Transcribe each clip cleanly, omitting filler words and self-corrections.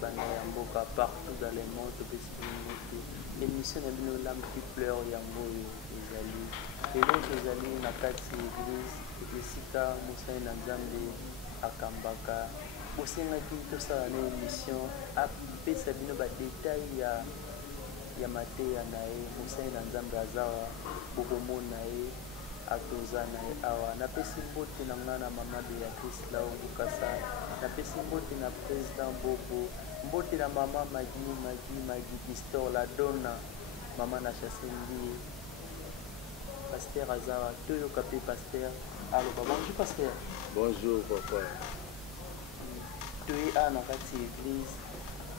bana ya mboka partout dans le monde topesi moto émission na bino l'âme qui pleure yango oyo ezali lelo tozali na kati église esika mosali na nzambe akambaka osengaki tosala na émission apesa bino badetail ya mateya na ye mosali na nzambe azawa bokomona ye atoza na ye awa napesi mbote na nga na mama Beatrice Lao Bukasa napesi mbote na président Bobo mbote na mama Magi Pistor la donna mama na Chasendi pasteur azawa toyoka pe pasteur aloba bonjour pasteur. Bonjour papa. Toye a na kati église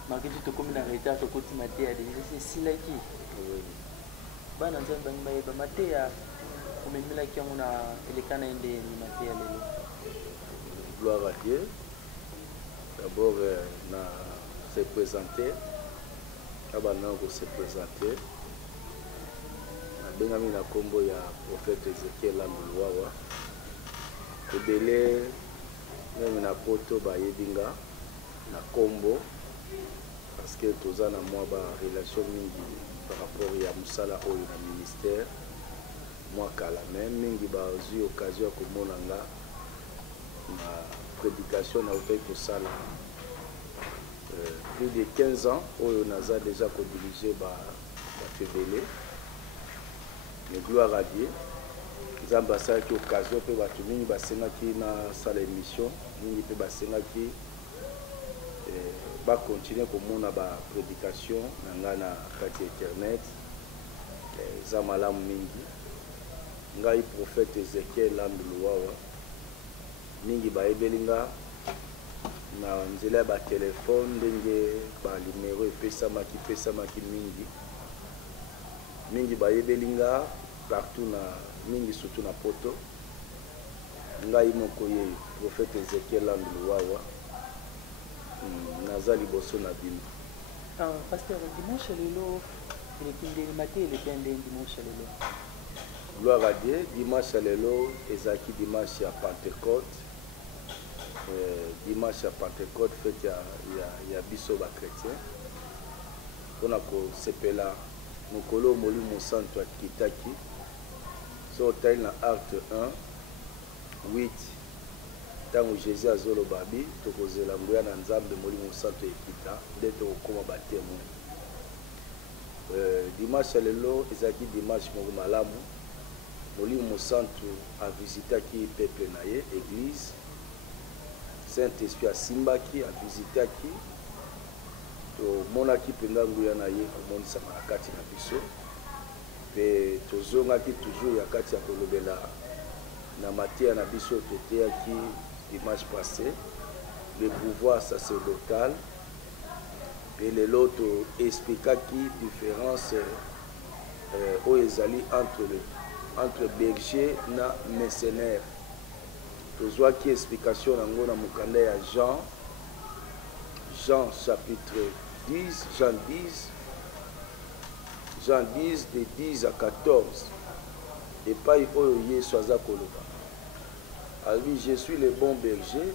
makiti tokomi na retard tokoti mateya de l'église esilaki bana nzambe bangi bayeba mateya omemilaki yango na eleka na ye ndeni mateya lelo. Gloire à Dieu. D'abord na se présenter abanango se présenter nabengami na kombo ya prophète Ezekiel Ambuluwawa ebele meme na poto bayebinga na kombo parce que toza na mwa ba relation mingi par rapport ya musala oyo na ministère mwa kala même mingi bazwi occasion ya komona nga na prédication na otei kosala plus de 15 ans oyo naza déjà kodiriger bafebele mais gloire à Dieu nzambe asalaki occasion mpe bato mingi basengaki nasala émission mingi mpe basengaki bakontinue komona baprédication na ngai na kati ya internet eza malamu mingi ngai prophète Ezekiel Ambuluwawa mingi bayebeli nga na nzela ya batelefone ndenge balimero epesamaki mingi bayebeli nga partout na mingi surtout na poto ngai moko ye prophète Ezekiel Ambuluwawa naza liboso na bino. Pasteur, dimanche lelo elekindeli mate eleki ndeni dimanche lelo. Gloire à Dieu, dimanche lelo ezaki dimanche ya Pentecôte. Dimanche ya Pentecôte fête ya biso ba chrétien. Pona ko sepela mokolo molimo santo akitaki. So taille na acte 1 8 tango Jésus azolo babi tokozela nguya na nzambe molimo santo ekita nde tokoma batémoin. Dimanche lelo ezaki dimanche moko malamu molimo santo avisitaki peuple na ye église Saint-Esprit asimbaki avisitaki tomonaki mpenza nguya na ye komonisama na kati na biso mpe tozongaki toujours ya kati ya kolobela na mateya na biso toteyaki dimanche passé le pouvoir sacerdotal mpe lelo toexplikaki différence oyo ezali entre berger na mercenaire. Tozwaki explication nango na mokanda ya Jean chapitre 10 Jean 10 de 10 à 14 epai oyo Yesu aza koloba alobi je suis le bon berger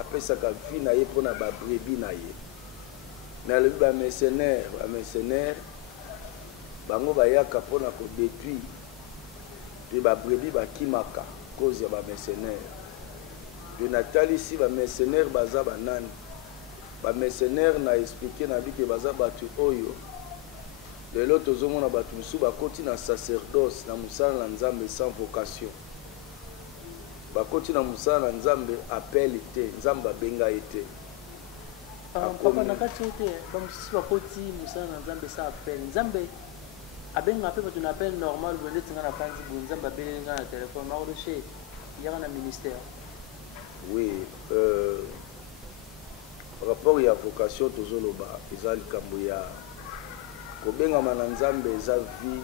apesaka vie na ye mpona babrebi na ye mais alobi bamercenaire bango bayaka mpona kodétruire mpe babrebi bakimaka cause ya bamercenaire mpe natalisi bamercenaire baza banani bamercenaire na explike na bike baza bato oyo lelo tozomona bato mosusu bakoti na sacerdoce na mosala na nzambe sans vocation bakoti na mosala na nzambe appel te nzambe abenga ye te papa na kati te bamosusu bakoti mosala na nzambe sans appel nzambe abenga mpe bato na appel normal boye ndeti nga na panzi boye nzambe abeleli nga na telefone marodoche yaka na ministère. Oui, rapport ya vocation tozoloba eza likambo ya kobengama na nzambe eza vie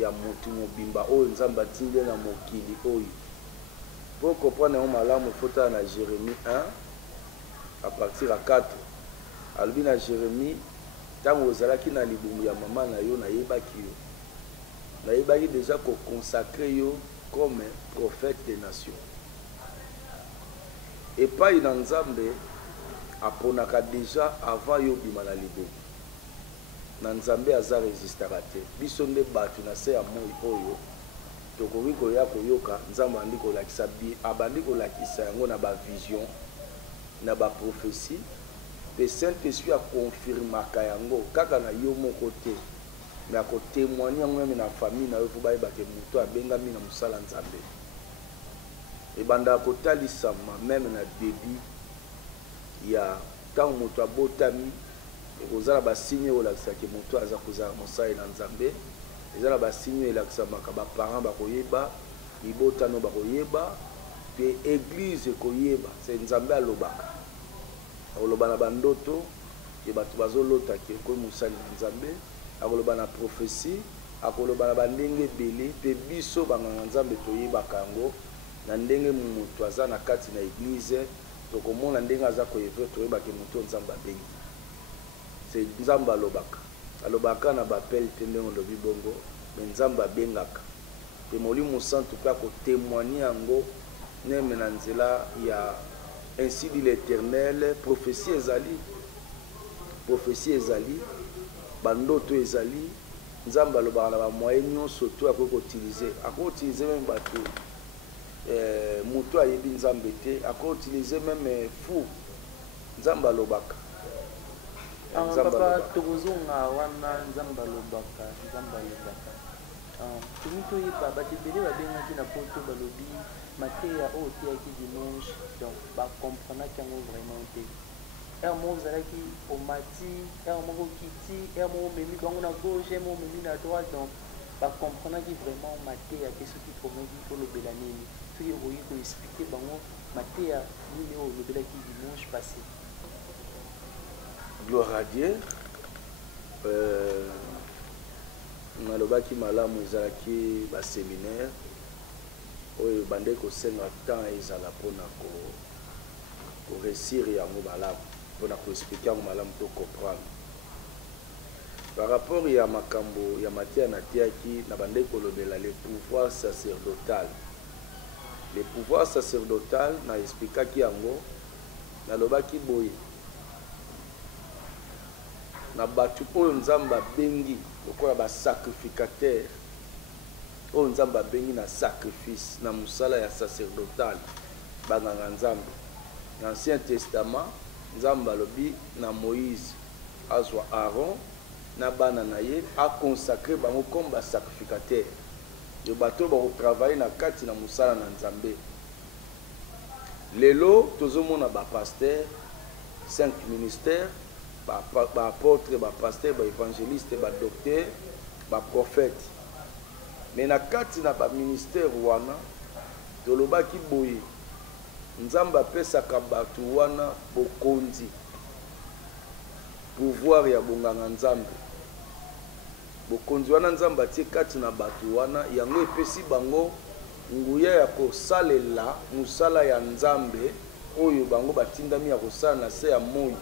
ya motu mobimba oyo nzambe atindi na mokili oyo po comprendre yango malamu fotala na Jérémie 1 à partir à 4 alobi na Jérémie ntango ozalaki na libumu ya mama na yo nayebaki déjà kokonsacre yo comme prophète des nations epai na nzambe aponaka déjà avant yo bima na liboki na nzambe aza résistaka te biso nde bato na se ya moi oyo tokoki koya koyoka nzambe abandi kolakisa yango na bavision na baprophétie mpe Saint-Esprit akonfirmaka yango kaka na yo moko te me akotémoigne yango meme na famille na yo fo bayebake moto abengami na mosala nzambe ebandaka kotalisama meme na debi ya ntango moto abotami ekozala basigne oyo elakisaka moto aza kozala mosali na nzambe eza na basigne oyo elakisamaka baparent bakoyeba libotano bakoyeba mpe église ekoyeba se nzambe alobaka akoloba na bandoto ye bato bazolotaki ekoyi mosali na nzambe akoloba na prophétie akoloba na bandenge ebele mpe biso banganga nzambe toyebaka yango na ndenge moto aza na kati na église tokomona ndenge aza koyevre toyebaki moto nzambe abengi se nzambe alobaka na bapele te ndenge olobi bongo me nzambe abengaka mpe molimo santu mpe akotémoigne yango neme na nzela ya ainsi dit l'Éternel. Prophétie ezali bandoto ezali nzambe alobaka na bamoyen nyonso to akoutilize meme bato moto ayebi nzambe te akoutilize meme fou nzambe alobaka papa tokozonga wana nzambe alobaka tomi toyeba bato ebele babengaki na poto balobi mateya oyo oteyaki dimanche donc bakomprenaki yango vraiment te ere moko ozalaki omati ere moko okiti ere moko omemi bango na gauche ere moko omemi na droite donc bakomprenaki vraiment mateya te soki tomoki olobela nini soki okoki koexplike bango mateya nini oyo olobelaki dimanche passé. Gloire à Dieu. Nalobaki malamu ezalaki baséminaire oyo bande kosenga temps ezala mpona koresir yango malamu mpona koexplike yango malamu to comprendre par rapport ya makambo ya mateya natiaki na bande kolobela le pouvoir sacerdotal. Le pouvoir sacerdotal na explikaki yango nalobaki boye na batu oyo nzambe abengi lokola basacrificateur oyo nzambe abengi na sacrifice na mosala ya sacerdotal banganga nzambe na ancien testament nzambe alobi na Moïse azwa Aaron na bana na ye aconsacre bango comme basacrificateur yo bato bakotravaille na kati na mosala na nzambe. Lelo tozomona bapaster 5 ministères apôtre, pasteur, évangéliste, docteur, prophète. Mais na kati na ministère wana tolobaki boye nzambe apesaka bato wana bokonzi pouvoir ya bonganga nzambe bokonzi wana nzambe atie kati na bato wana yango epesi bango nguya ya kosalela mosala ya nzambe oyo bango batindami ya kosala na se ya moi.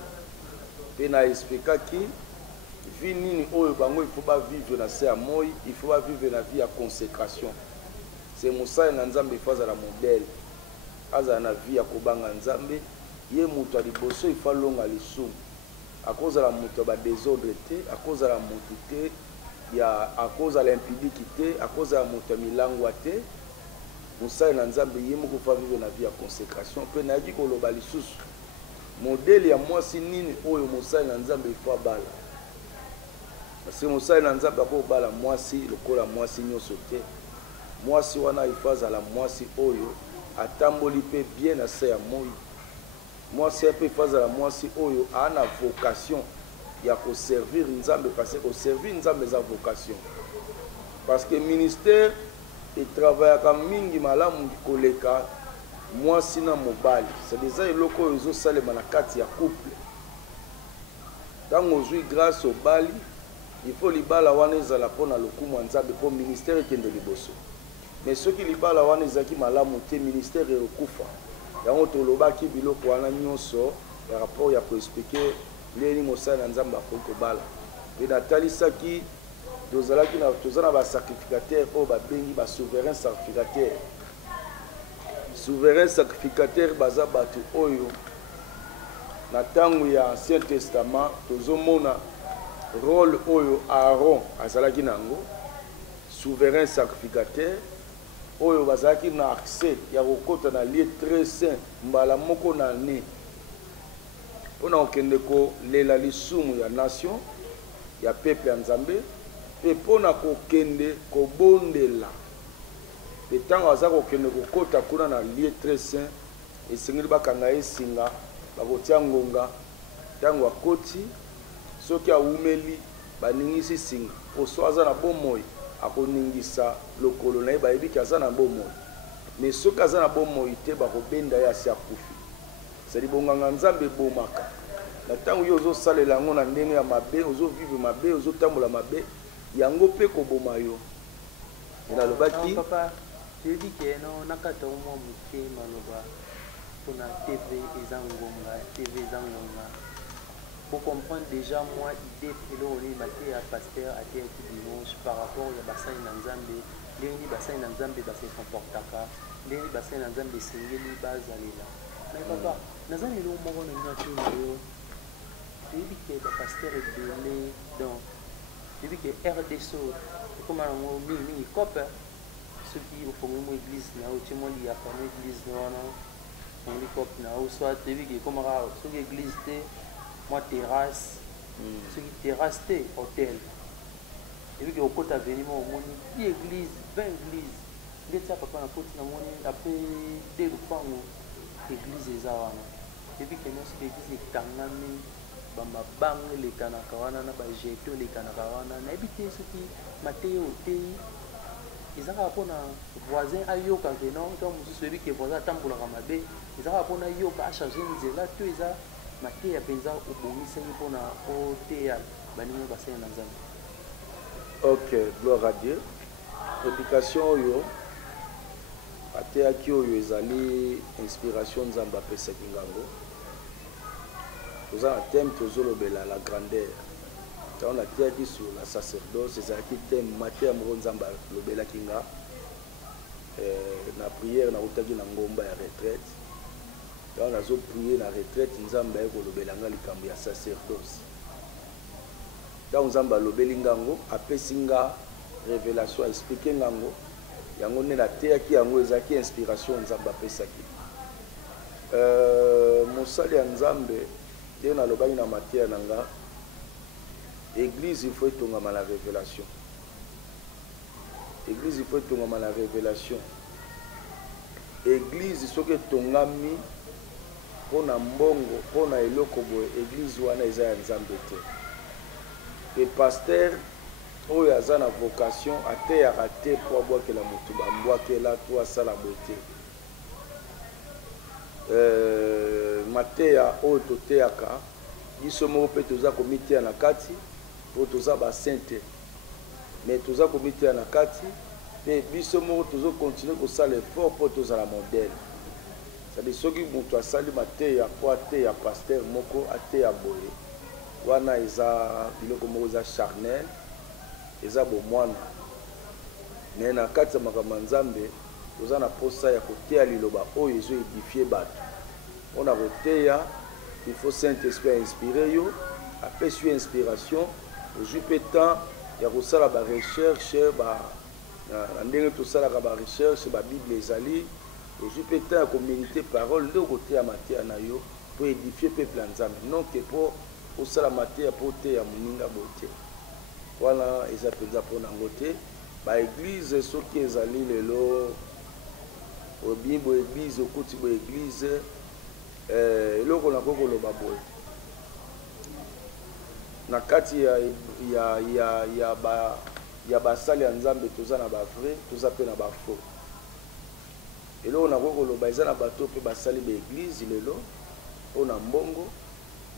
Et na expliquaki vie nini oyo bango il faut pas vivre na se ya moi, il faut pas vivre na vie ya consécration. C'est mosala na nzambe il faut azala modèle azala na vie ya kobanga nzambe ye moto liboso il faut longa lisumu akozala moto ba désordre te akozala moto te ya akozala impudicité akozala moto milangwa te mosala na nzambe ye moko faut vivre na vie ya consécration pe na yaki koloba lisusu modèle ya mwasi nini oyo mosali na nzambe ifo abala parce que mosali na nzambe akobala mwasi lokola mwasi nyonso te mwasi wana ifo azala mwasi oyo atamboli mpe bien na se ya moi mwasi mpe ifo azala mwasi oyo ana vocation ya koservir nzambe parce que koservir nzambe eza vocation parce que ministère etravaillaka mingi malamu koleka mwasi na mobali c'est déjà eloko oyo ezosalema na kati ya couple ntango ozwi grâce obali il faut libala wana ezala mpona lokumu ya nzambe mpo ministère ekende liboso mais soki libala wana ezalaki malamu te ministère ekokufa yango tolobaki biloko wana nyonso ya rapport ya koexplike ndeni mosali na nzambe akoki kobala mpe natalisaki toza na basacrificateur oyo babengi basouverain sacrificateur. Souverain sacrificateur baza bato oyo na ntango ya Ancien Testament tozomona rôle oyo Aaron azalaki nango souverain sacrificateur oyo bazalaki na accès ya kokota na lieu très saint mbala moko na ne mpona kokende kolela lisumu ya nation ya peuple ya Nzambe mpe mpona kokende kobondela mpe ntango aza kokende kokota kuna na lieu très saint esengeli bakanga esinga bakotia ngonga ntango akoti soki awumeli baningisi singa poso aza na bomoi akoningisa lokolo na ye bayebiki aza na bomoi mais soki aza na bomoi te bakobenda ye asi akufi sadi bonganga Nzambe ebomaka na ntango yo ozosalela yango na ndenge ya mabe ozovivre mabe ozotambola mabe yango mpe koboma yo nalobaki papa toyebi ke no nakata mwa moke maloba mpona TV eza ngonga TV eza ngonga pour comprendre déjà moi idée eloko nini bate ya pasteur ateyaki dimanche par rapport ya basali na Nzambe ndenge nini basali na Nzambe base comportaka ndenge nini basali na Nzambe esengeli bazalela mais papa naza lelo moko na nyaki oyo toyebi ke bapasteur ebele donc toyebi ke RDSO ekoma nango mingimingi cope soki ofongi mo église na otie mo liyaka mo église wana fongi cope na o soit toyebi ke ekomaka soki église te moi terrasse soki terrasse te hôtel ebi ke okota venima omoni 10 église 20 église nde tia papa na koti namoni apres 2 lupango église eza wana ebi ke nyonso église ekangami bamabango elekanaka wana na bajeto elekanaka wana nayebi te soki mateyi oteyi ezalaka mpona voisin ayoka ke non to mosusu ebi ke voisin atambolaka mabe ezalaka mpona yoka acharge nzela to eza mateya mpenza obongisaki mpona oteya baninga basali na Nzambe. Ok, gloire à Dieu. Prédication oyo ateyaki oyo ezali inspiration Nzambe apesaki ngango toza na thème tozolobela la grandeur ntango nateyaki sur la sacerdoce ezalaki thème mateya moko Nzambe alobelaki nga na prière nakutaki na ngomba ya retraite ntango nazoprier na retraite Nzambe aye kolobela nga likambo ya sacerdoce ntango Nzambe alobeli ngango apesi nga révélation aexplike ngango yango nde nateyaki yango ezalaki inspiration Nzambe apesaki mosali ya Nzambe nde nalobaki na mateya na nga église il faut etongama na révélation église il faut etongama na révélation église soki etongami mpona mbongo mpona eloko boye église wana eza ya Nzambe te pe pasteur oyo aza na vocation ateyaka te mpo abwakela motu bambwakela to asala boye te mateya oyo toteyaka biso moko mpe toza komiteya na kati mpo toza basinte mais toza komiteya na kati mpe biso moko tozokontinue kosala effort mpo tozala modele sadi soki moto asali mateya mpo ateya pasteur moko ateya boye wana eza biloko moko eza charnel eza bomwana me na kati ya makambo ya Nzambe toza na posa ya koteya liloba oyo ezoedifie bato mpona koteya il faut Saint-Esprit inspiré yo apesi yo inspiration ozwi mpe temps ya kosala barecherche na ndenge tosalaka barecherche babible ezali ozwi mpe temps ya komédite parole nde okoteya mateya na yo mpo édifie peuple ya Nzambe non ke mpo osala mateya mpo oteya moninga boye te wana eza mpenza mpo nango te baeglize soki ezali lelo obi boye eglize okuti boye eglize eloko nakoki koloba boye na kati ya basali ya Nzambe toza na bavrai toza mpe na bafaux eloko nakoki koloba eza na bato mpe basali baeglize lelo mpona mbongo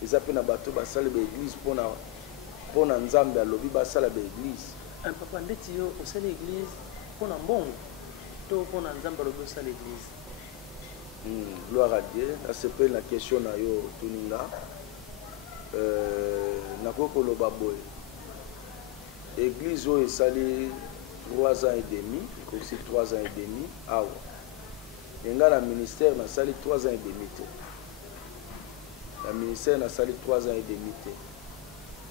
eza mpe na bato basali baeglize mpona Nzambe alobi basala baeglize papa ndeti yo osala église mpona mbongo to mpona Nzambe alobi osala église. Gloire à Dieu. Nasepeli na question na yo tuninga nakoki koloba boye église oyo esali 3 ans et demi ekosi 3 ans et demi awa enga na ministère nasali 3 ans et demi te na ministère nasali 3 ans et demi te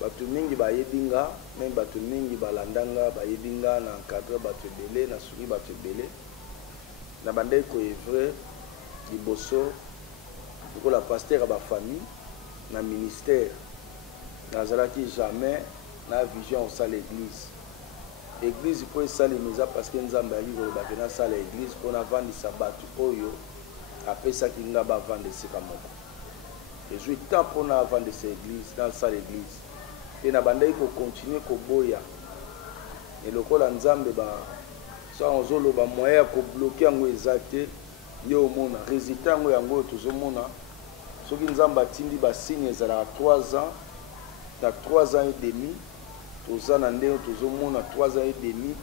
bato mingi bayebinga même bato mingi balandanga bayebinga na encadre bato ebele na suki bato ebele na bandeki koevre liboso lokola pasteur ya bafamille na ministère nazalaki jamais na vision osala église église mpo esalemi eza parce que nzambe ali kolobaki nasala église mpo navandisa bato oyo apesaki nga bavanda esika moko ezwi temps mpona avandisa église nasala église mpe na bandaki kocontinue koboya elokola nzambe soki ozoloba moyen ya kobloke yango eza te ye omona résultat yango yango oyo tozomona soki nzambe atindi basigne ezalaka 3 ans na 3 ans et demi toza na ndenge tozomona 3 ans et demi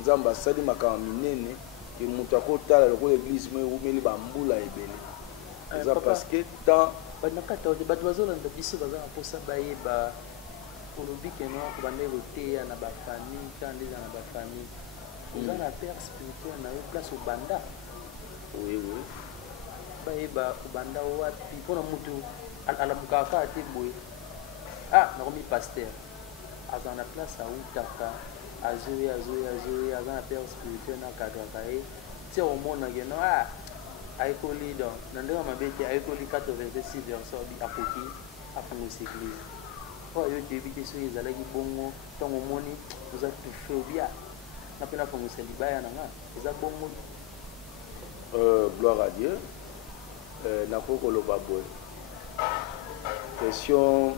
nzambe asali makambo minene ke moto akotala lokola église mo ewumeli bambula ebele eza parce que temps banakata bato bazolanda biso baza na mposa bayeba olobi keno kobandaki koteya na bafamille kaka nde eza na bafamille oza na père spirituel na yo place obanda oui bayeba obanda wapi mpona moto alamukaka kaka te boye nakomi pasteur aza na place autaka azoya aza na père spirituel nakadraka ye ti omonake no ayekoli donc na ndenge mabe te ayekoli 4 verset 6 verset akoki afungisa église oyo yo debi te soki ezalaki bongo ntango omoni oza toufe obia na mpe nafungisa libaya na nga eza bongo gloire à Dieu nakoki koloba boye question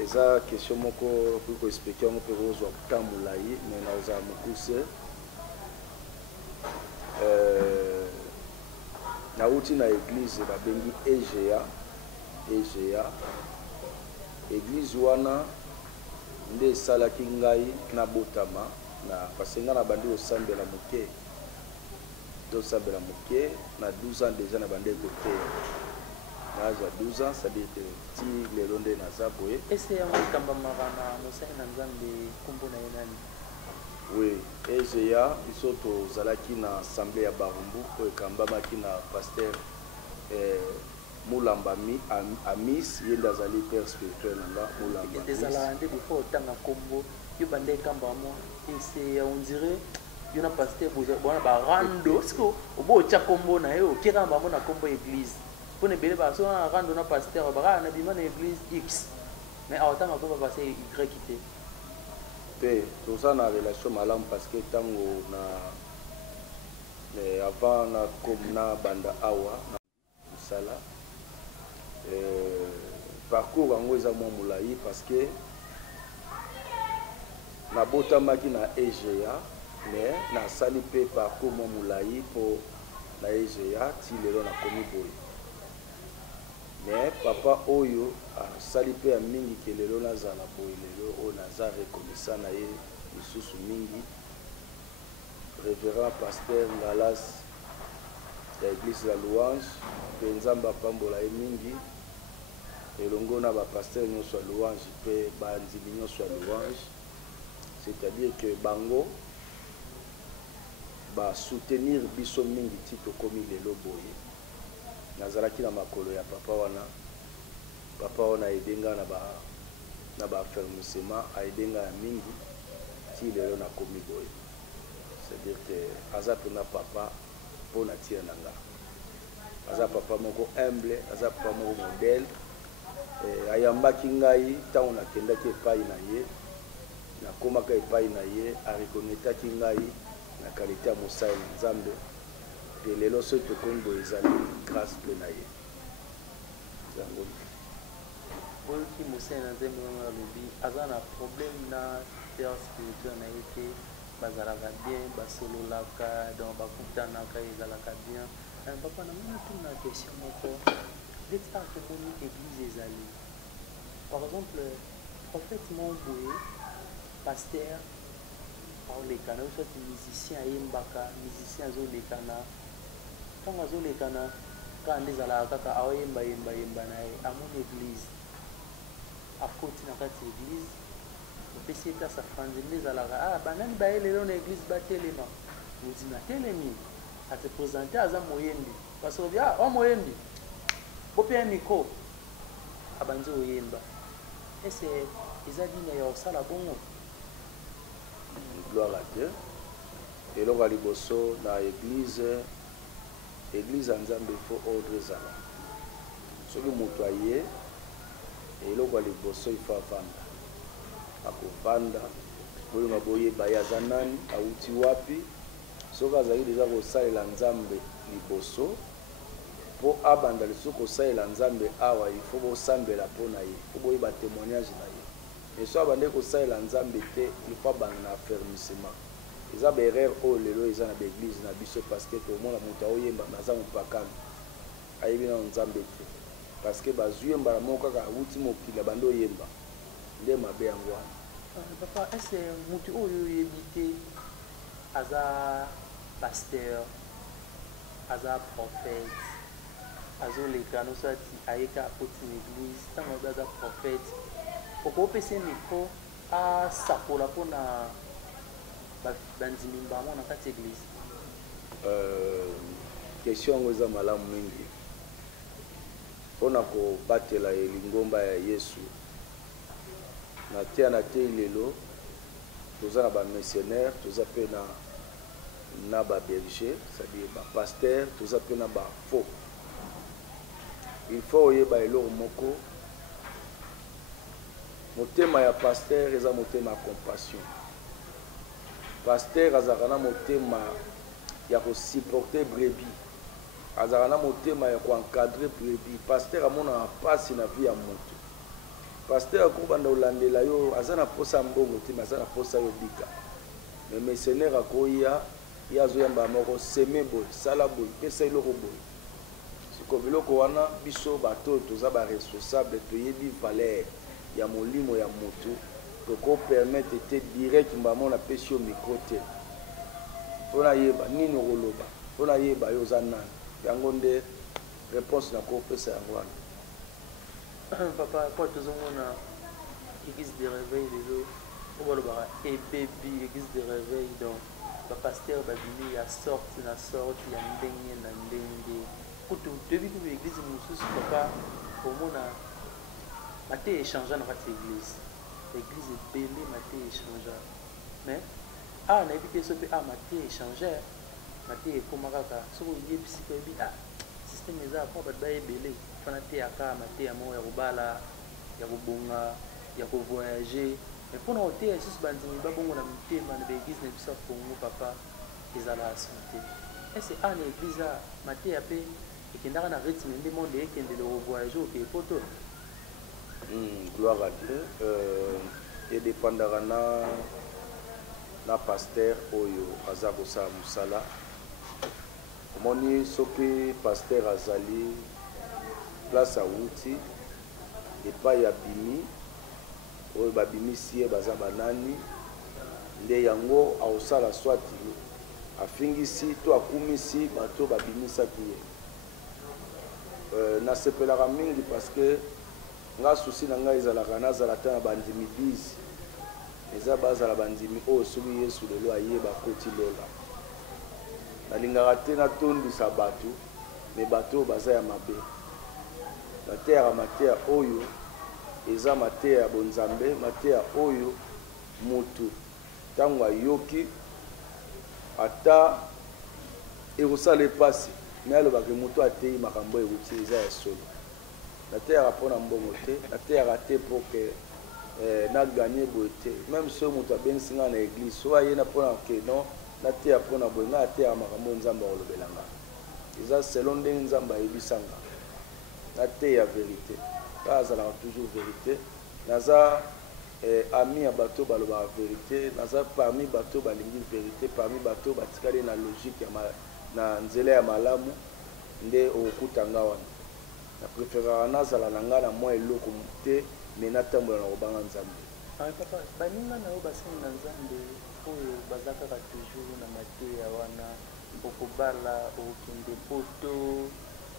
eza question moko okoki koexplike yango mpe kozwa temps molai me naozala mokuse nauti na église babengi EGA église wana nde esalaki ngai nabotama na parce nga na bandi osambela moke na 12 ans déjà na bandi ekoteya naza 12 ans c'est-à-dire que ti lelo nde naza boye ese yango ekambamaka na mosali na nzambe nkombo na ye nani oui EGA biso tozalaki na assemblée ya barumbu oyo ekambamaki na pasteur Mulamba Amis ye nde azali père spirituel na nga Mulamba ezalaka nde before otanga nkombo yo banda ekambamo ese ya ondire yo na pasteur bona barando siko obo otya nkombo na ye okekambamo na nkombo église mpona ebele baso na rando na pasteur baka na bima na église x mais awotanga mpo bapase y te te toza na relation malamu parce que ntango na avant na banda awa na mosala parcours yango eza mwa molai parce que nabotamaki na EGA mais nasali mpe parcours mwa molai mpo na EGA ti lelo nakomi boye mais papa oyo asali mpe ya mingi ke lelo nazala boye lelo oyo naza reconnaissant na ye lisusu mingi révérend pasteur Ngalas ya église ya louange mpe nzambe apambola ye mingi elongo na bapasteur nyonso ya louange mpe bandimi nyonso ya louange c'est-à-dire que bango basoutenir biso mingi ti tokomi lelo boye nazalaki na makolo ya papa wana ayedenga na bafermissement ayedenga ya mingi ti lelo nakomi boye c'est-à-dire que aza mpena papa mpo na tia na nga aza papa moko humble aza papa moko modèle ayambaki ngai ntango nakendaki epai na ye nakomaka epai na ye arekonetaki ngai na kalite ya mosali na nzambe mpe lelo soki tokomi boye ezali grâce mpe na ye yango oyoki mosali na nzambe wana alobi aza na problème na père spirituel na ye te bazalaka bien basololaka donc bakutanaka ezalaka bien papa na moni tuna question moko ndeti akomoni église ezali par exemple prophète moko boye pasteur aolekana oyo soki musicien ayembaka musicien azolekana ntango azolekana kaka nde ezalaka kaka aoyembayembayemba na ye amoni église akoti na kati ya église opesi ye place afandi nde ezalaka banani baye lelo na église batelema odi natelemi ate présente aza moyembi parce que obi moyembi bopia micro abanzi oyemba ese eza dina ya osala bongo. Gloire à Dieu. eloko ya liboso na église ya nzambe ifo ordre ezala soki moto aye eloko ya liboso ifo avanda akovanda bolinga boyeba ye aza nani awuti wapi soki azali deja kosalela nzambe liboso mpo abanda lisusu kosalela nzambe awa ifo bosambela mpo na ye mpo boyeba témoignage na ye mais so abande kosalela nzambe te ifo abanda na affermissement eza baerreur oyo lelo eza na baeglise na biso parce que tomona moto aoyemba naza mopakani ayebi nano nzambe te parce que bazwi yembala moko kaka awuti mokili abandi oyemba nde mabe yango wana. Papa ese moto oyo oyebi te aza pasteur aza prophète azoleka noso ati ayeka apoti na église ntango abe aza prophète okopesa micro asakola mpona bandimi mbamo na kati église. Question yango eza malamu mingi mpona kobatela elingomba ya Yesu na te lelo toza na bamissionnaire toza mpe na baberger c'est-à-dire bapasteur toza mpe na bafaux. Il faut oyeba eloko moko motema ya pasteur eza motema ya compassion. Pasteur azalaka na motema ya kosupporter brebis azalaka na motema ya koencadrer brebis. Pasteur amonaka mpasi na vie ya moto. Pasteur akobanda olandela yo aza na posa mbongo te mais aza na posa yo bika mais missionnaire akoya ye azoyamba moko seme boye sala boye pesa eloko boye siko biloko wana biso bato toza baresponsable toyebi valeur ya molimo ya moto tokopermettre te direct mbamo na pesi yo micro te mpona yeba nini okoloba mpona yeba yo oza nani yango nde réponse nakopesa yango wana. Papa po tozomona église de réveil lelo po balobaka ebebi église de réveil donc bapasteur babimi ya sorte na sorte ya ndenge na ndenge kutu toyebi mpe baeglise mosusu papa omona mate échangeant na kati église église ebele mate échangeur mais awa nayebi te so mpe mate échangeur mate ekóma kaka soki oyebisi mpe oyebi système eza mpo bato bayebele fana te aka mateya moko ya kobala ya kobonga ya kovoyage mais mpona koteya lisusu bandimi babongo na mitema na baeglise na biso ya Congo papa ezalaka sante ese na église mateya mpe ekendaka na rythme nde monde ekendele kovoyage okeye poto. Gloire à Dieu. Edépendaka na pasteur oyo aza kosala mosala omoni soki pasteur azali place awuti epai ya bimi oyo babimisi ye baza banani nde yango aosala swati afingisi to akumisi bato babimisaki ye. Nasepelaka mingi parce que nga susi na ngai ezalaka nazala te na bandimi 10 eza bazala bandimi oyo soki Yesu lelo ayeba koti lola nalingaka te natondisa bato me bato oyo baza ya mabe nateyaka mateya oyo eza mateya ya bonzambe mateya oyo motu ntango ayoki ata ekosala epasi me alobaka moto ateyi makambo euti eza ya solo nateyaka mpona mbongo te nateyaka te mpo ke naganye boye te même soki moto abengisi ngai na église so ayena mpona ke non nateya mpona boye ngai ateyaka makambo oyo nzambe akolobelanga eza selon ndenge nzambe ayebisanga nateya vérité kaka azalaka toujours vérité naza ami ya bato balobaka vérité naza parmi bato balingi vérité parmi bato batikali na logique na nzela ya malamu nde okokutanga wana na préférera nazala na ngai na mwa eloko te me natambola na kobanga nzambe. Papa baninga na oyo basali na nzambe oyo baza kaka toujours na mateya wana okobala okende poto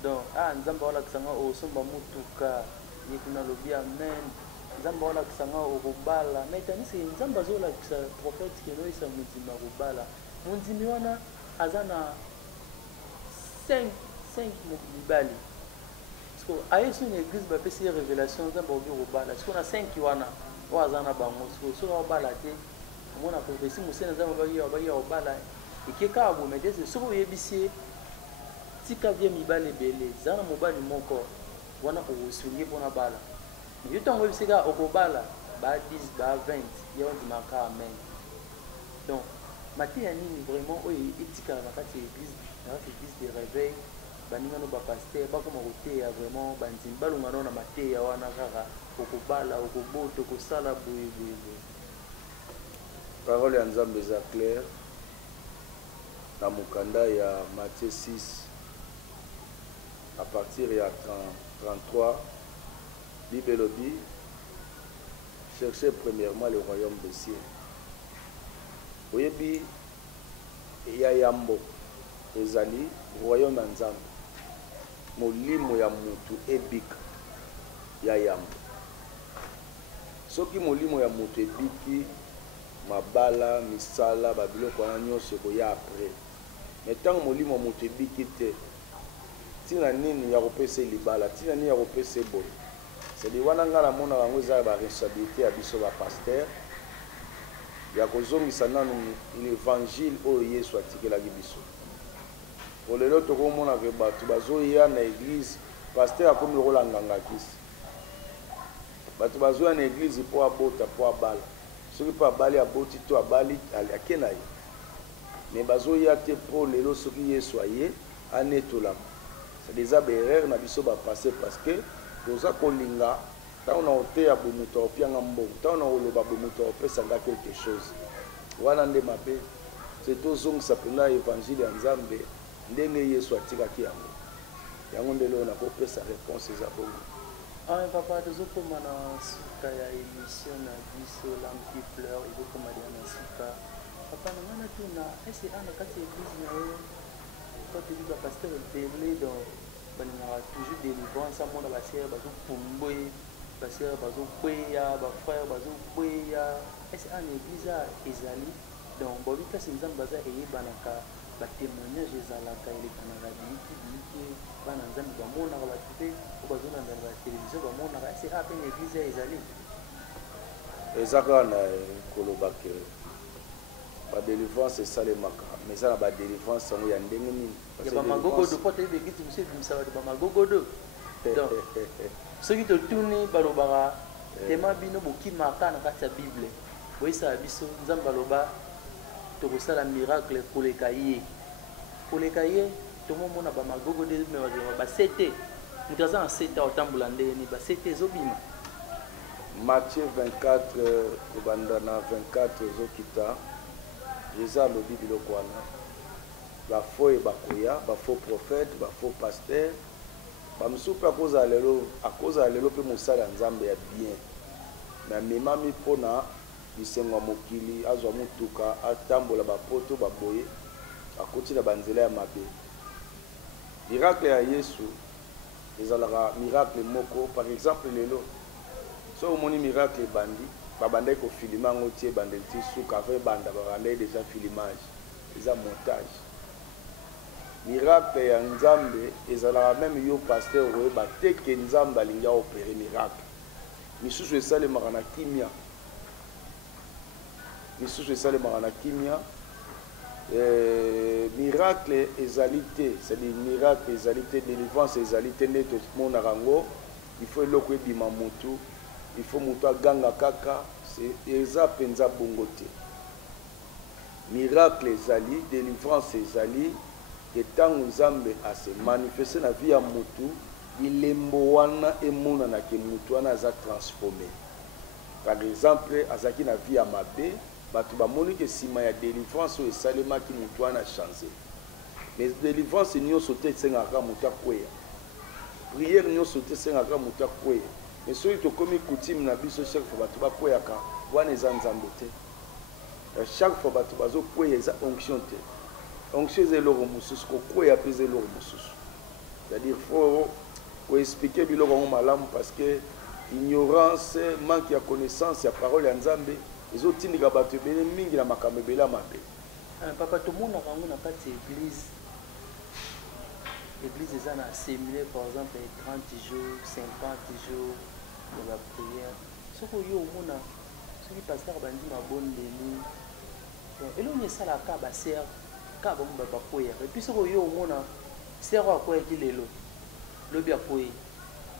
donc nzambe aolakisa nga osomba motuka ye kuna alobi amen nzambe aolakisa nga okobala na etanisi nzambe azolakisa prophète keloyisa mondimi akobala mondimi wana aza na 5 mibali parce que aye sur une église ba pesi révélation za ba obi robala parce qu'on a 5 wana wa zana bango so robala te mona prophétie musena za ba ya robala ikeka abo mais c'est so yebisi tika via mibale belé zana mobali moko wana osungi pona bala mais yotango bisika okobala ba 10 ba 20 ya on dimaka amen donc matin nini vraiment oyo etika na kati église de réveil baningano ba pasteur ba koma koteya vraiment banzimba balungana na mateya wana kaka okobala okoboto kosala boye parole ya Nzambe eza claire na mukanda ya Matthieu 6 à partir ya 33 Bible dit cherchez premièrement le royaume des cieux oyebi ya yambo ezali royaume ya Nzambe molimo ya mutu ebika ya yambo soki molimo ya mutu ebiki mabala misala babiloko wana nyonso ekoya après mais ntango molimo ya mutu ebiki te ntina nini ya kopesa libala ntina nini ya kopesa boye sedi wana ngai namonaka yango eza ya baresponsabilité ya biso bapaster ya kozongisa nanu l'évangile oyo Yesu atikelaki biso po lelo tokomonaka bato bazoya na église paster akomi lokola nganga kisi bato bazoya na église mpo abota mpo abala soki mpo abali aboti to abali ake na ye mais bazoya te mpo lelo soki Yesu aye anetolama c'est déjà berere na biso bapaster parce que toza kolinga ntango na oteya boye moto aopianga mbongo ntango na oloba boye moto aopesanga quelque chose wana nde mabe se tozongisa mpena évangile ya Nzambe ndenge Yesu atikaki yango nde lelo nakopesa réponse eza bongo. Papa tozokoma na suka ya émission na biso l'âme qui pleure ezokoma dia na suka papa na ngana tuna ese ana kati église na yo quand tu dis ba pasteur belé donc baningaka toujours délivrance amona basere bazopumboye basere bazokweya bafrère bazokweya ese ana église ezali donc bolu kasi Nzambe baza eyebanaka batémoignage ezalaka elekanaka biliki bana Nzambe bamonaka bato mpe o bazolanda na télévision bamonaka ese ape na église ezali eza kaka na kolobake badélivrance esalemaka mais eza na badélivrance yango ya ndenge nini ya bamagogodo po toyebi église mosu ebimisa bato bamagogodo donc soki totuni balobaka tema bino bokimaka na kati ya bible boyisaka biso Nzambe aloba tokosala miracle koleka ye tomomona bamagogodo me basete moto aza na sete otambola ndeni basete ezobima Matthieu 24 kobanda na 24 ezokita eza alobi biloko wana bafaux bakoya bafaux prophète bafaux pasteur bamosusu mpe akozala lelo mpe mosala ya Nzambe ya bien me amemami mpona bisengo ya mokili azwa motuka atambola bapoto baboye akoti na banzela ya mabe miracle ya Yesu ezalaka miracle moko par exemple lelo so omoni miracle ebandi babandaki kofilima yango tie ebandeli ti suka ava ebanda babandaki déjà filmage eza montage miracle ya Nzambe ezalaka meme yo pasteur oyeba te ke Nzambe alingi aopere miracle misusu esalemaka na kimia miracle ezali te c'est-à-dire miracle ezali te délivrance ezali te nde tomonaka yango il faut eloko ebima motu il faut motu aganga kaka eza mpenza bongo te miracle ezali délivrance ezali etango Nzambe ase manifeste na vie ya motu bilembo wana emonanake motu wana aza transformé par exemple azalaki na vie ya mabe bato bamoni ke nsima ya délivrance oyo esalemaki motu wana change mais délivrance nyonso te esengaka motu akweya prière nyonso te esengaka motu akweya mais soki tokomi coutume na biso chaque fois bato bakweyaka wana eza Nzambe te chaque fois bato bazokweya eza onction te onction eza eloko mosusu kokweya mpe eza eloko mosusu c'est-à-dire faut koexplike biloko yango malamu parce que ignorance manque ya connaissance ya parole ya Nzambe ezotindika bato ebele mingi na makambo ebele ya mabe. Papa tomonaka yango na kati ya église l'église est assimilée par exemple 30 jours, 50 jours de la prière. Ce que yo mona, ce qui pasteur bandi ma bonne délire. Et là on est ça la ka ba sert, ka ba mba koya. Et puis ce que yo mona, sert à quoi qui lelo. Le bien koya.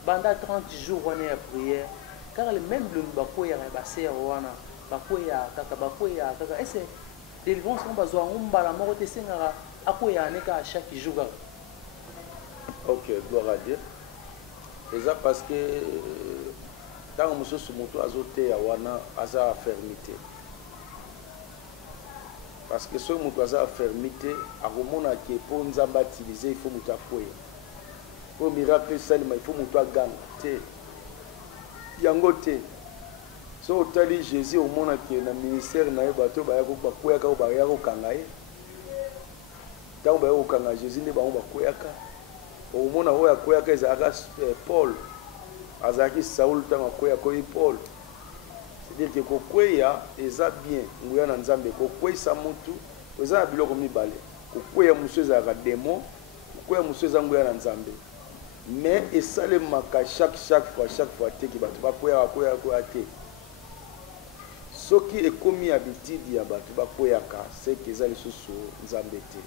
Banda 30 jours on est à prière. Car même le mba koya ba sert wana, ba koya kaka. Et c'est délivrance qu'on va voir on bala moko te sengara akoya neka chaque jour. Ok, gloire à Dieu. Et ça parce que dans le monsieur Sumoto azote ya wana aza fermité. Parce que ce moto aza fermité, à romona qui pour nous utiliser il faut muto akoya. Pour miracle seulement il faut muto aganga te. Yango te. So otali Jésus au mona qui na ministère na bato ba yako bakoya ka ba yako kangaye. Tant ba yako kanga Jésus ne ba bakoya ka. Au mona oya akoya ka ezaka Paul. Azaki Saul tant akoya ko Paul. C'est-à-dire que kokoya eza bien nguya na nzambe kokoya sa mutu eza biloko mibale. Kokoya musu ezaka démon, kokoya musu eza nguya na nzambe. Mais esalemaka chaque fois te ki bato bakoya te. Ce qui est commis habitude ya bato bakoyaka c'est que ça les sous nzambe te.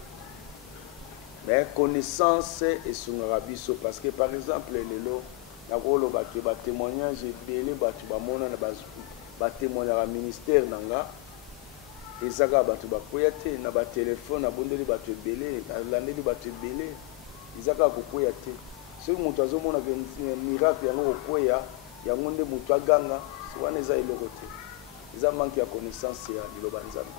Mais connaissance et sungara biso parce que par exemple lelo na kolo bato ba témoignage belé bato ba mona na ba témoignage ministère nanga ezaka bato bakoya te na ba téléphone na bondeli bato belé na landeli bato belé ezaka kokoya te. Ce mutu azomona que miracle yango kokoya yango nde mutu aganga so wana eza eloko te. Ils ont manqué de connaissance et de l'obéissance.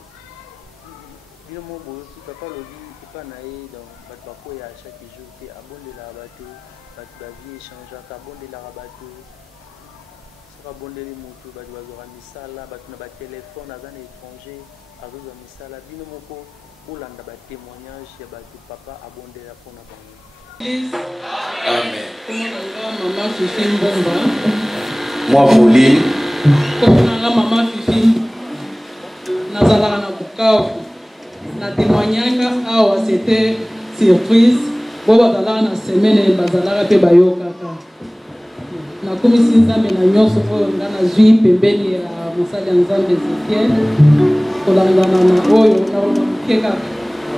Bien mon beau, si papa le dit, il pas naïe dans votre papa à chaque jour, tu abonnes la rabatou, votre vie échange, tu abonnes la rabatou, tu abonnes les motos, tu vas avoir un missal là, tu as un téléphone, à un étranger, à un missal là, bien mon beau, pour l'un des témoignages, tu papa abonne la phone à banque. Amen. Maman Fifi Mbomba. Moi, Pauline. Comme maman Fifi, nazalaka na Bukavu, na témoignaka awa c'était surprise. Bo bazalaka na semaine bazalaka pe bayokaka. Na komisi nzambe na nyonso oyo nga nazwi pembeni ya mosali ya nzambe Ezekiel. Kolandana na oyo na keka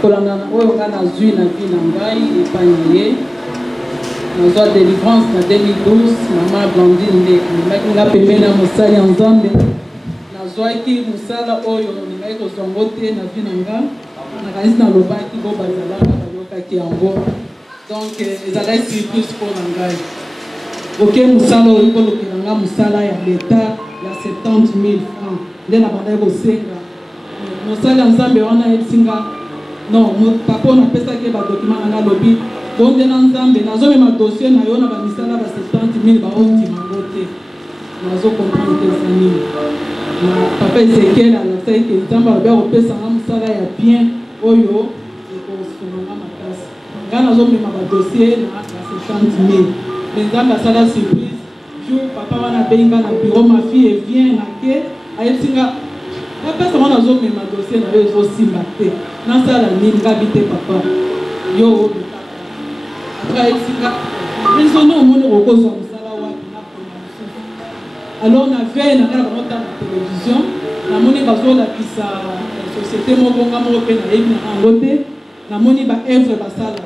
kolandana oyo nga nazwi na vie na ngai epai na ye. Nazwa délivrance na 2012, maman Blandine nde amemaki nga pembeni ya mosali ya nzambe. Nazwaki mosala oyo ningaki kozwa ngo te na vie na nga. Nakanisi nalobaki bo bazalaka bayokaki yango. Donc ezalaki surprise mpo na ngai. Oke mosala oyo kolokela nga mosala ya leta ya 70 000 francs. Nde na bandaki kosenga. Mosali ya nzambe wana yebisinga non papa on apesaki badocument na nga lobi bonde na nzambe nazomema dossier na yo na bamisala ba 70 000 baotima ngo te nazokomprendre eza nini na papa Ezekiel alasaki ke nzambe alobi akopesanga mosala ya bien oyo ekosunganga makasi nga nazomema badossier na 70 000 mais nzambe asala surprise jour papa wana abenga na bureau ma fille evient na ke ayebisinga apesa wana azomema dossier na yo ezosimba te nasala nini ngabi te papa yo alors on a veille na télévision na moni bazola kisa société moko ngamo pe na yebi na ngote na moni ba œuvre basala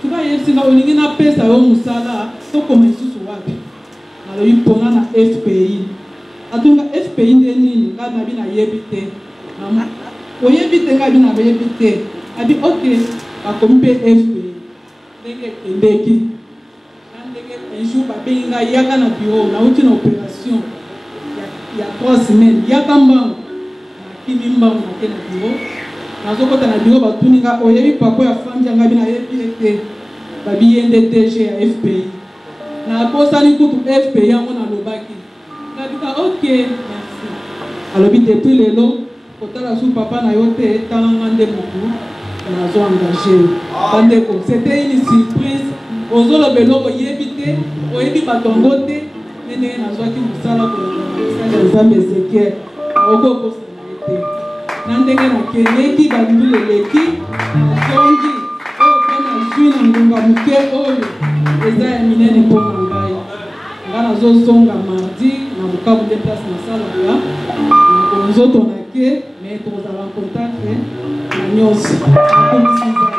tu vas yesi na olingi na pesa yo musala to koma isusu wapi na loyi pona na FPI atunga FPI nde nini nga na bi na yebi te na oyebi te nga bi na yebi te abi okay akomi pe FPI ndeki un jour babenga yaka na bureau na uti na opération ya 3 semaines yaka mbango nakimi mbango na ke na bureau nazokota na bureau batuninga oyebi papa ya fandi yanga bina yebi ete babi yende DG ya FPI na posani kutu FPI yango na lobaki nabika ok merci alobi depuis lelo kotala su papa na yo te talanga nde motu nazo engagé bandeko c'était une surprise ozolo beloko yebi te oyebi batongo te nene nazwaki mosala kolonga nzambe Ezekiel okokosana ye te na ndenge nakendeki banduleleki nazongi oyo mpe nazwi na ngonga moke oyo eza ya minene mpo na ngai nga nazozonga mardi na Bukavu nde place nasalaka na nzoto na ke me tokozala en contact na nyonso nakomisi nzambe.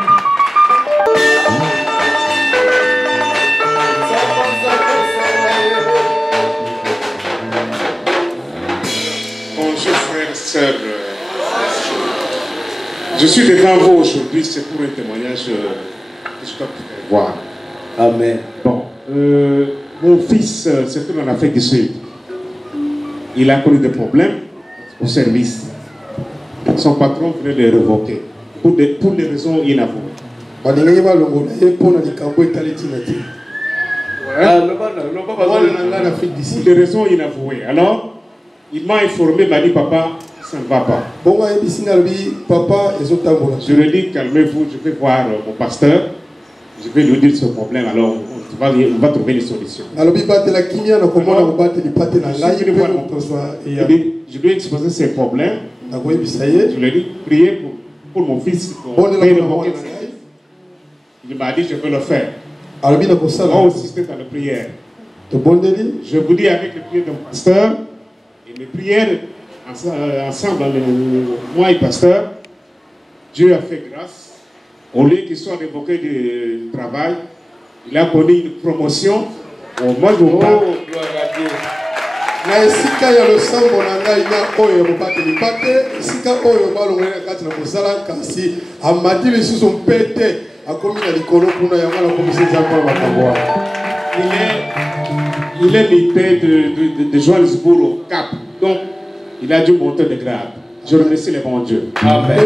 Bonjour frères et sœurs. Je suis devant vous aujourd'hui, c'est pour un témoignage que je dois voir. Amen. Bon, mon fils, c'est en Afrique du Sud. Il a connu des problèmes au service. Son patron voulait le révoquer pour des raisons inavouées. Pour des raisons inavouées. Alors, il m'a informé, il m'a dit, papa, ça ne va pas. Je lui ai dit, calmez-vous, je vais voir mon pasteur. Je vais lui dire ce problème, alors on va trouver une solution. Je lui ai exposé ses problèmes. Je lui ai dit, priez pour mon fils. Il m'a dit, je vais le faire. On insistait dans la prière. Je vous dis, avec les prières de mon pasteur et mes prières ensemble, moi et le pasteur, Dieu a fait grâce. Au lieu qu'il soit révoqué du travail, il a connu une promotion. Moi, je vous parle. Na esika ya losambo na ngai na oyo mobate lipate esika oyo balongwela kati na mosala kasi amadi lisusu mpete akomi na likolo kuna yango na komisi nzambe na makambo wana. Il est militaire de Johannesburg au Cap. Donc, il a dû monter de grade. Je remercie le bon Dieu. Amen.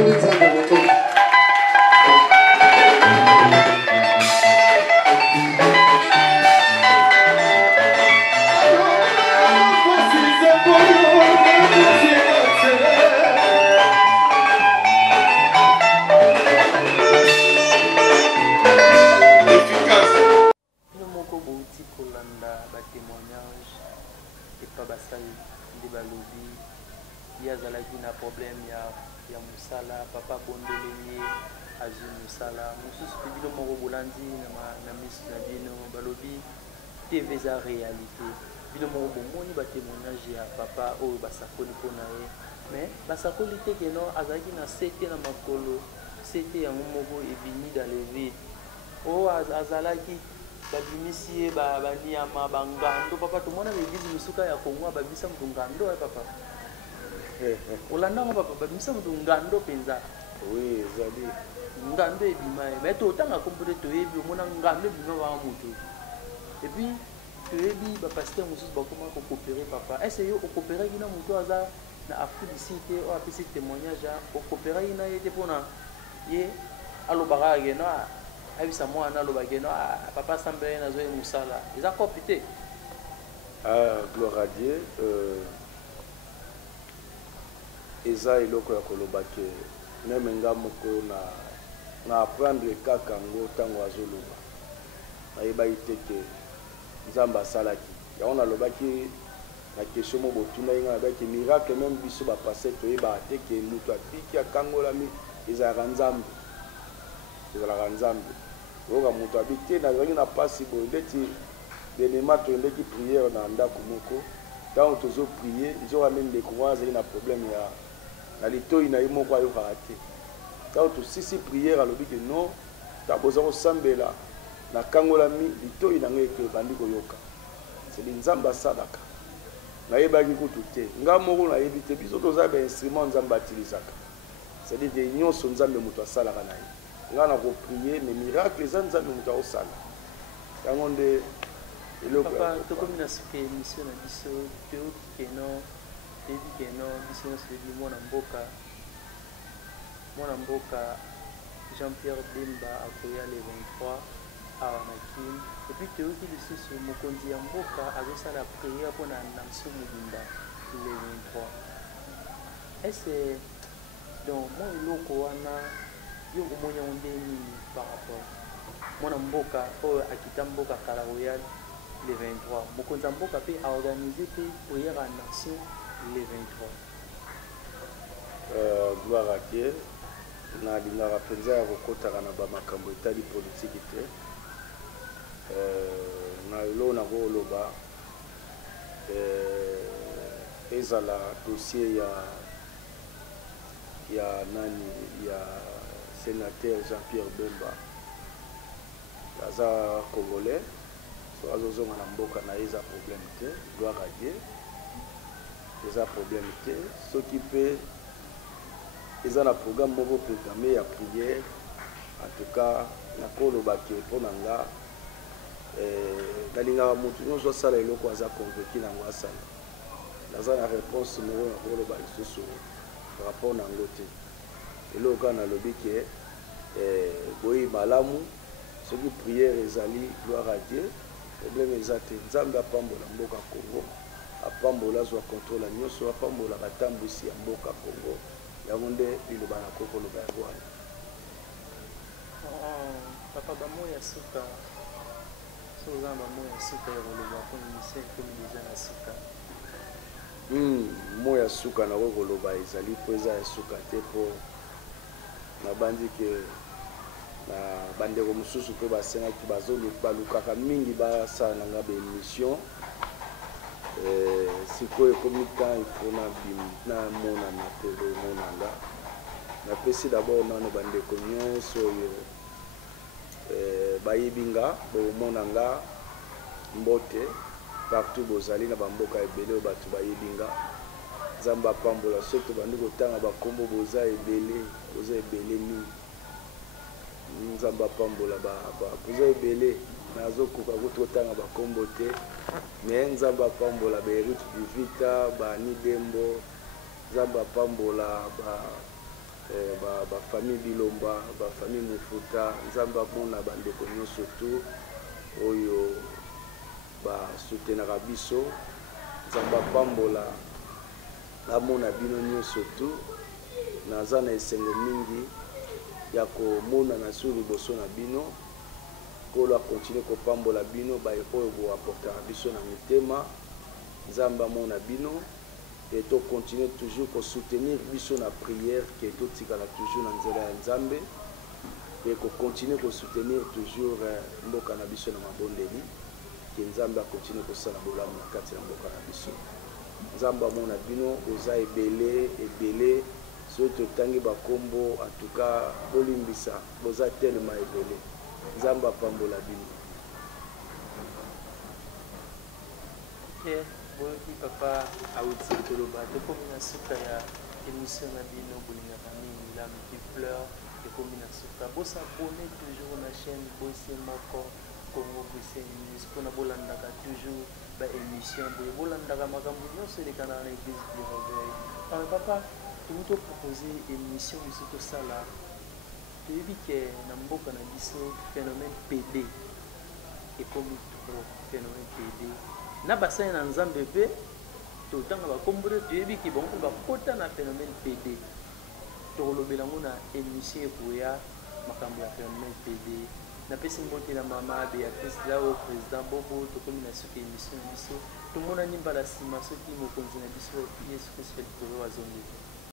Papa Bondeleye, Azul Musala, Moussous Pibilo Moro Bolandi, Namis Nadino, Balobi, TV za réalité. Bilo Moro Bomoni, ba témoignage ya papa, oh, basakoli ponae. Mais, basakoli te que non, Azaki na CT na makolo, CT ya Momogo et Bini dans les vides. Oh, Azalaki, Babimisie, Baniama, Bangando, papa, tout le monde avait dit Moussouka ya Kongo, Babisam Tungando, papa. Olanda papa babimisa mutu ngando penza. Oui, ezali. Ngando ebima mais to tanga kompote to ebi omona ngando ebima ba mutu. Et puis to ebi ba pasteur mususu ba koma ko coopérer papa. Est-ce yo coopérer kina mutu aza na Afrique du Sud o apesi témoignage o coopérer ina yete pona ye alobaka gena abisa mwana alobaka gena papa sambele na zo musala. Eza kopité. Gloire à Dieu. Eza iloko ya koloba ke meme nga moko na apprendre kaka ngo tango azoloba nayeba ite ke nzambe asalaki yango nalobaki na question mo botuna inga nabaki miracle même biso bapase toyeba te ke mutu atiki akangolami ezalaka nzambe oyoka mutu abi te nazalaki na pasi boye ndeti denema toyendeki priere na ndako moko ntango tozo prier nzoka meme ndeko wana azali na problème ya na litoi na ye moko ayokaka te ntango tosisi priere alobi ke non taboza kosambela nakangolami litoi na ngai eke ebandi koyoka seli nzambe asalaka nayebaki kutu te nga moko nayebi te biso toza bainstrument nzambe atilisaka sedi ke nyonso nzambe moto asalaka na ye nga na koprie me miracle eza nzambe moto akosala yango nde papa tokomi na suka émission na biso toyoki keno toyebi keno biso nyonso toyebi mwana mboka Jean-Pierre Bemba akoya le 23 awa na Kim et puis toyoki lisusu mokonzi ya mboka azosala priere mpona nation mobimba le 23. Est-ce donc moi eloko wana yo omoni yango nde nini par rapport mwana mboka oyo akita mboka kala royal le 23 mokonzi ya mboka mpe aorganize mpe priere ya nation le 23. Gloire à Dieu. nalingaka mpenza ya kokotaka na bamakambo etali politiki te. Na lelo nakoloba ezala dossier ya nani ya sénateur Jean-Pierre Bemba aza congolais, so azozonga na mboka na eza problème te, gloire à Dieu, eza problème te. Soki pe eza na programme moko programmé ya prière, en tout cas nakoloba ke mpo na nga nalingaka motu nyonso asala eloko aza convaincu nango asala. Naza na réponse moko nakoloba lisusu par rapport na yango te. Eloko nalobi ke boyi malamu soki prière ezali, gloire à Dieu, problème eza te. Nzambe apambola mboka Congo, apambola azwa contrôle nyonso, apambola batambwisi ya mboka Congo. Yango nde liloba na kokoloba yango wana. Papa bamoya suka soza bamoya suka ya koloba po mise komi deja na suka. Moya suka na kokoloba ezali po eza ya suka te, po nabandi ke na bandeko mosusu mpe basengaki balukaka mingi basala na nga baémission. Sikoyo ekomi temps ifo namonana te bomonanga. Napesi d'abord nano bandeko nyonso oyo bayebi nga bomonanga mbote partout bozali na bamboka ebele oyo bato bayebi nga. Nzambe apambola soki tobandi kotanga bakombo boza ebele mingi. Nzambe apambola boza ebele, nazokoka kuti kotanga bakombo te, mais Nzambe apambola Beirut Bivita, Bani Dembo, Nzambe apambola famille Bilomba, famille Mufuta, Nzambe apona bandeko nyonso tu oyo soutenaka biso. Nzambe apambola amona bino nyonso tu. Naza na esengo mingi ya komona na su liboso na bino, kolo akontinue kopambola bino baye oyo boapportaka biso na mitema. Nzambe amona bino et to continue toujours ko soutenir biso na prière ke totikala toujours na nzela ya Nzambe et ko continue ko soutenir toujours mboka na biso na mabondeli ke Nzambe a continue kosala bolamu na kati ya mboka na biso. Nzambe amona bino oza ebele so totangi bakombo, en tout cas bolimbisa boza tellement ebele. Nzambe apambola bino. Boyoki papa auti koloba tokomi na suka ya émission na bino bolingaka mingi la qui pleure ekomi na suka. Bosabone toujours na chaîne Boyse Moko Congo Boyse News mpona bolandaka toujours baémission boye bolandaka makambo nyonso elekana na église du réveil. Papa tomi topropose émission biso tosala, toyebi ke na mboka na biso phénomène PD ekomi trop, phénomène PD na basali na Nzambe mpe totanga bakombole toyebi ki bango bakota na phénomène PD. Tokolobela ngo na émission ekoya makambo ya phénomène PD. Napesi mbote na mama Béatrice Lao, président Bobo, tokomi na suka émission na biso tomonani mbala nsima soki mokonzi na biso Yesu Kristo likolo azongi.